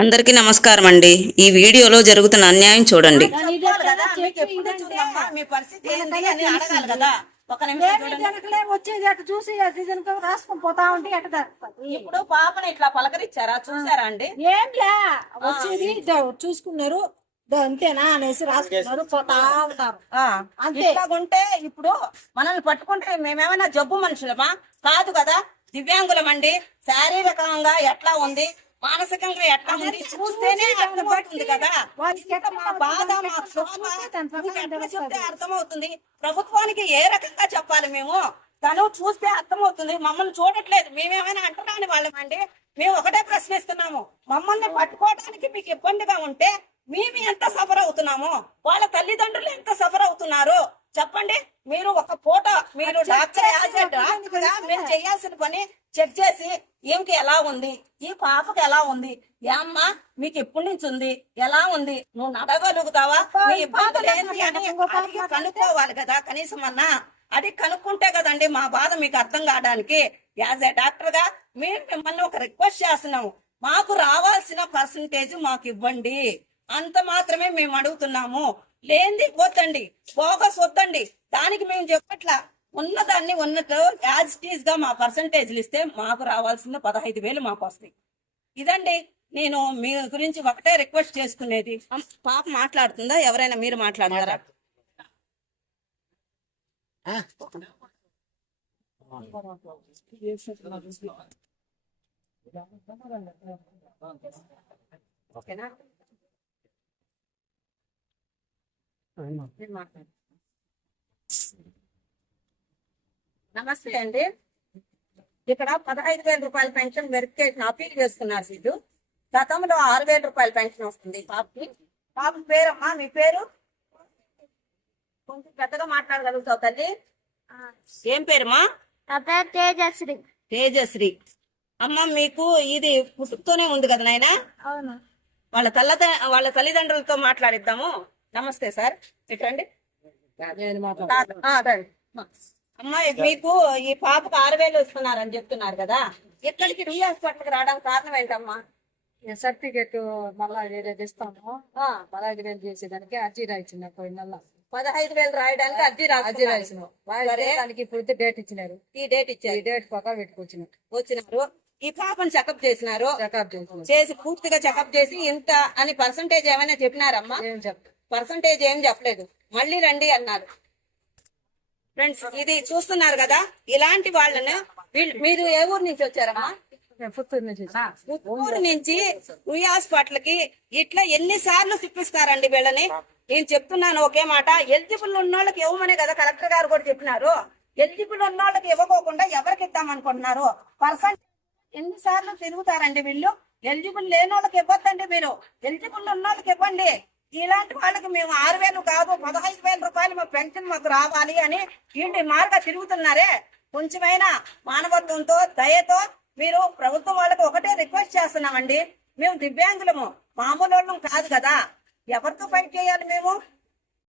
అందరికీ నమస్కారం అండి. ఈ వీడియోలో జరుగుతున్న అన్యాయం చూడండి. ఇప్పుడు పాపని ఇట్లా పలకరించారా, చూసారా అండి? ఏంలే వచ్చేది చూసుకున్నారు, అంతేనా అనేసి రాసుకున్నారు, పోతా ఉంటారు. అంతేలాగుంటే ఇప్పుడు మనల్ని పట్టుకుంటే మేమేమైనా జబ్బు మనుషులమా? కాదు కదా, దివ్యాంగులమండి. శారీరకంగా ఎట్లా ఉంది, మానసికంగా ఎట్లా ఉంది చూస్తేనే అర్థమవుతుంది కదా. మా బాధ, మా ఎట్లా చెప్తే అర్థమవుతుంది? ప్రభుత్వానికి ఏ రకంగా చెప్పాలి మేము? తను చూస్తే అర్థమవుతుంది. మమ్మల్ని చూడట్లేదు, మేమేమైనా అంటున్నాని వాళ్ళమండి. మేము ఒకటే ప్రశ్నిస్తున్నాము, మమ్మల్ని పట్టుకోవడానికి మీకు ఇబ్బందిగా ఉంటే మేము ఎంత సఫర్ అవుతున్నాము, వాళ్ళ తల్లిదండ్రులు ఎంత సఫర్ అవుతున్నారు చెప్పండి. మీరు ఒక పూట మీరు డాక్టర్ మీరు చేయాల్సిన పని చెక్ చేసి ఈమెకి ఎలా ఉంది, ఈ పాపకి ఎలా ఉంది, ఏ అమ్మా మీకు ఎప్పటి నుంచి ఉంది, ఎలా ఉంది, నువ్వు నడగలుగుతావా, మీ ఇబ్బందులు ఏంటి అని కనుక్కోవాలి కదా కనీసం అన్నా. అది కనుక్కుంటే కదండి మా బాధ మీకు అర్థం కావడానికి. యాజ్ ఏ డాక్టర్ గా మేము మిమ్మల్ని ఒక రిక్వెస్ట్ చేస్తున్నాము, మాకు రావాల్సిన పర్సంటేజ్ మాకు ఇవ్వండి, అంత మాత్రమే మేము అడుగుతున్నాము. లేనిది వద్దండి, బోగస్ వద్దండి. దానికి మేము చెప్పట్లా, ఉన్నదాన్ని ఉన్నట్టు యాజ్ టీజ్ గా మా పర్సంటేజ్లు ఇస్తే మాకు రావాల్సిన 15,000 మాకు వస్తాయి. ఇదండి నేను మీ గురించి ఒకటే రిక్వెస్ట్ చేసుకునేది. పాప మాట్లాడుతుందా? ఎవరైనా మీరు మాట్లాడతారా? ఓకేనా? నమస్తే అండి. ఇక్కడ 15,000 రూపాయల పెన్షన్ వెరిఫికేషన్ అపీల్ చేస్తున్నారు. వీళ్ళు గతంలో 6,000 రూపాయల పెన్షన్ వస్తుంది పాపకి. పాప పేరమ్మా, మీ పేరు కొంచెం పెద్దగా మాట్లాడగలుగుతావు తల్లి? ఏం పేరుమా? తేజశ్రీ. తేజశ్రీ. అమ్మ మీకు ఇది పుట్టుతోనే ఉంది కదా నాయనా? అవును. వాళ్ళ తల్లిదండ్రులతో మాట్లాడిద్దాము. నమస్తే సార్, ఇట్రండి. అమ్మాయి మీకు ఈ పాపకు 6,000 ఇస్తున్నారని చెప్తున్నారు కదా, ఇక్కడికి రూయల్ హాస్పిటల్కి రావడానికి కారణం ఏంటమ్మా? సర్టిఫికెట్ మళ్ళా వేరేది ఇస్తాము, 15,000 చేసేదానికి అర్జీ రాయించిన పోయిన నెల. 15,000 రాయడానికి అర్జీ రాసిన దానికి ఇప్పుడు డేట్ ఇచ్చినారు. ఈ డేట్ ఇచ్చారు, ఈ డేట్ పక్క వచ్చినారు. ఈ పాపను చెకప్ చేసినారు, చెకప్ చేసి పూర్తిగా చెకప్ చేసి ఇంత అని పర్సంటేజ్ ఏమైనా చెప్పినారమ్మా? పర్సంటేజ్ ఏం చెప్పలేదు. మళ్ళీ రండి అన్నారు. ఫ్రెండ్స్, ఇది చూస్తున్నారు కదా, ఇలాంటి వాళ్ళని మీరు ఏ ఊరు నుంచి వచ్చారమ్మా? పుత్తూరు నుంచి. పుత్తూరు నుంచి రూయల్ హాస్పిటల్ కి ఇట్లా ఎన్నిసార్లు తిప్పిస్తారండి వీళ్ళని? నేను చెప్తున్నాను ఒకే మాట, ఎలిజిబుల్ ఉన్న వాళ్ళకి ఇవ్వమనే కదా కలెక్టర్ గారు కూడా చెప్పినారు. ఎలిజిబుల్ ఉన్న వాళ్ళకి ఇవ్వకోకుండా ఎవరికి ఇద్దామనుకుంటున్నారు? పర్సెంట్ ఎన్నిసార్లు తిరుగుతారండి వీళ్ళు? ఎలిజిబుల్ లేని వాళ్ళకి ఇవ్వద్దండి, మీరు ఎలిజిబుల్ ఉన్న వాళ్ళకి ఇవ్వండి. ఇలాంటి వాళ్ళకి మేము 6,000 కాదు 15,000 రూపాయలు మా పెన్షన్ మాకు రావాలి అని ఇంటి మార్గా తిరుగుతున్నారే. కొంచెమైనా మానవత్వంతో దయతో మీరు ప్రభుత్వం వాళ్ళకి ఒకటే రిక్వెస్ట్ చేస్తున్నామండి. మేము దివ్యాంగులము, మామూలు వాళ్ళం కాదు కదా, ఎవరితో ఫైట్ చేయాలి మేము?